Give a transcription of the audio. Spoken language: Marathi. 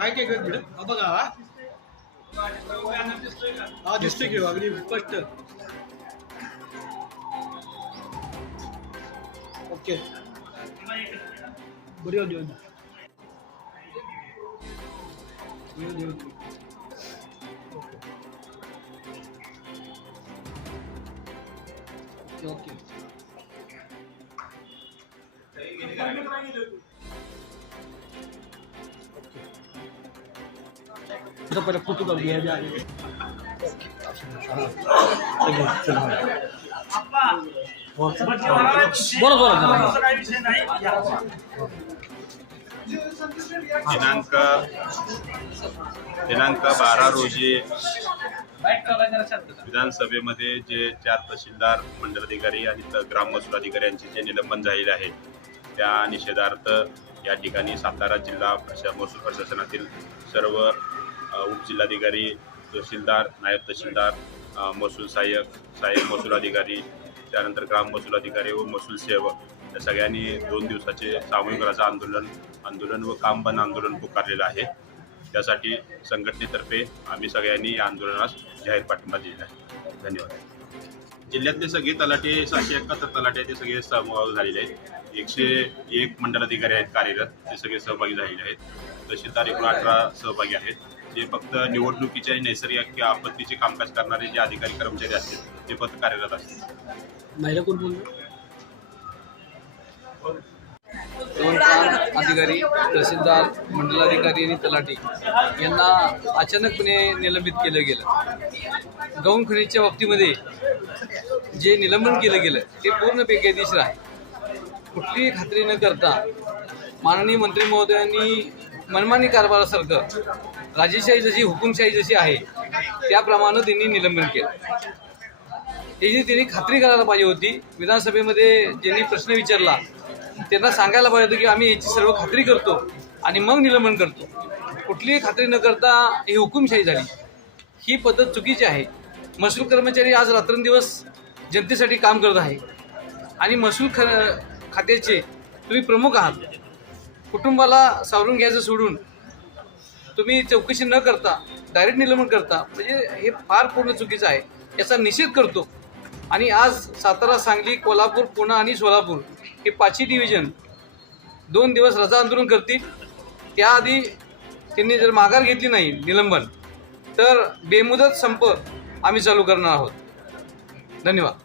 आहे काय एक मिनिट हा बघा हा हा दिसतोय की अगदी स्पष्ट ओके बरी होती होती. येऊ दे, येऊ दे. ओके ओके आता पहिला फोटो काढून घ्या द्या. बोला बोला बोला दिनांक दिनांक बारा रोजी विधानसभेमध्ये जे चार तहसीलदार मंडलाधिकारी आणि त- ग्राम महसूल अधिकारी यांचे जे निलंबन झालेले आहे त्या निषेधार्थ या ठिकाणी सातारा जिल्हा प्रशा महसूल प्रशासनातील सर्व उपजिल्हाधिकारी तहसीलदार नायब तहसीलदार महसूल सहाय्यक सहाय्यक महसूल अधिकारी त्यानंतर ग्राम महसूल अधिकारी व महसूल सेवक या सगळ्यांनी दोन दिवसाचे सामूहिक रजा आंदोलन आंदोलन व काम बंद आंदोलन पुकारलेलं आहे. त्यासाठी संघटनेतर्फे आम्ही सगळ्यांनी या आंदोलनास जाहीर पाठिंबा दिलेला आहे. धन्यवाद. जिल्ह्यातले सगळे तलाटे सहाशे एकाहत्तर तलाटे ते सगळे सहभागी झालेले आहेत. एकशे एक मंडलाधिकारी आहेत कार्यरत. ते सगळे सहभागी झालेले आहेत. तहसीलदार एकूण अठरा सहभागी आहेत. जे फक्त निवडणुकीचे आणि नैसर्गिक किंवा आपत्तीचे कामकाज करणारे जे अधिकारी कर्मचारी असतील ते फक्त कार्यरत असतील. महिला कोण बोललो? दोन प्रांत अधिकारी तहसीलदार मंडलाधिकारी आणि तलाठी यांना अचानकपणे निलंबित केलं गेलं. गौण खनिजच्या बाबतीमध्ये जे निलंबन केलं गेलं ते पूर्ण बेकायदेशीर आहे. कुठलीही खात्री न करता माननीय मंत्री महोदयांनी मनमानी कारभारासारखं राजेशाही जशी हुकुमशाही जशी आहे त्याप्रमाणे त्यांनी निलंबन केलं. याची त्यांनी खात्री करायला पाहिजे होती विधानसभेमध्ये ज्यांनी प्रश्न विचारला त्यांना सांगायला पाहिजे होतं की आम्ही याची सर्व खात्री करतो आणि मग निलंबन करतो. कुठलीही खात्री न करता ही हुकुमशाही झाली. ही पद्धत चुकीची आहे. महसूल कर्मचारी आज रात्रंदिवस जनतेसाठी काम करत आहे. आणि महसूल ख खात्याचे तुम्ही प्रमुख आहात. कुटुंबाला सावरून घ्यायचं सोडून तुम्ही चौकशी न करता डायरेक्ट निलंबन करता म्हणजे हे फार पूर्ण चुकीचं आहे. याचा निषेध करतो. आणि आज सातारा सांगली कोल्हापूर पुणे आणि सोलापूर हे पाचही डिव्हिजन दोन दिवस रजा आंदोलन करतील. त्याआधी त्यांनी जर माघार घेतली नाही निलंबन तर बेमुदत संप आम्ही चालू करणार आहोत. धन्यवाद.